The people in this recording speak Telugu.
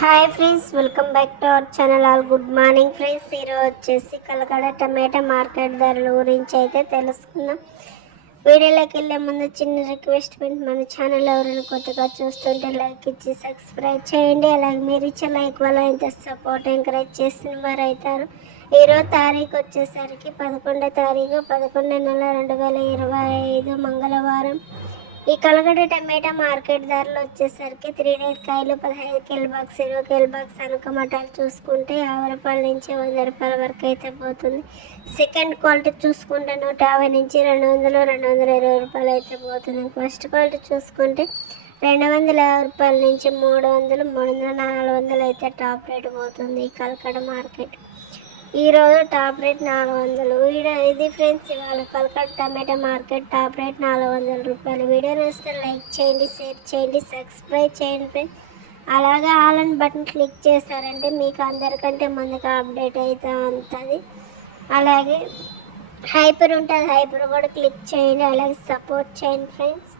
Hi friends welcome back to our channel all good morning friends ఈరోజు వచ్చేసి కలకడ టమాటా మార్కెట్ ధరల గురించి అయితే తెలుసుకుందాం. వీడియోలోకి వెళ్ళే ముందు చిన్న రిక్వెస్ట్ మన ఛానల్ ఎవరైనా కొత్తగా చూస్తుంటే లైక్ ఇచ్చి సబ్స్క్రైబ్ చేయండి. అలాగే మీరు ఇచ్చే లైక్ వల్ల ఎంత సపోర్ట్ ఎంకరేజ్ చేసిన వారు అవుతారు ఈరోజు తారీఖు వచ్చేసరికి పదకొండో తారీఖు పదకొండో నెల రెండు వేల ఇరవై ఐదు మంగళవారం. ఈ కలగడ టమాటా మార్కెట్ ధరలు వచ్చేసరికి త్రీ రేట్ కాయలు పదహైదు కిలో బాక్స్ ఇరవై కిలో బాక్స్ అనుక మటాలు చూసుకుంటే యాభై రూపాయల నుంచి వంద రూపాయల వరకు అయితే పోతుంది. సెకండ్ క్వాలిటీ చూసుకుంటే నూట యాభై నుంచి రెండు వందలు రెండు వందల ఇరవై రూపాయలు అయితే పోతుంది. ఫస్ట్ క్వాలిటీ చూసుకుంటే రెండు వందల యాభై రూపాయల నుంచి మూడు వందలు మూడు వందల నాలుగు వందలు అయితే టాప్ రేట్ పోతుంది ఈ కలకడ మార్కెట్ ఈరోజు టాప్ రేట్ నాలుగు వందలు. వీడియో ఇది ఫ్రెండ్స్ ఇవాళ Kalakada tomato market top rate నాలుగు వందల రూపాయలు. వీడియో నచ్చితే లైక్ చేయండి షేర్ చేయండి సబ్స్క్రైబ్ చేయండి ఫ్రెండ్స్. అలాగే ఆల్ అండ్ బటన్ క్లిక్ చేశారంటే మీకు అందరికంటే ముందుగా అప్డేట్ అవుతూ ఉంటుంది. అలాగే హైపర్ ఉంటుంది హైపర్ కూడా క్లిక్ చేయండి అలాగే సపోర్ట్ చేయండి ఫ్రెండ్స్.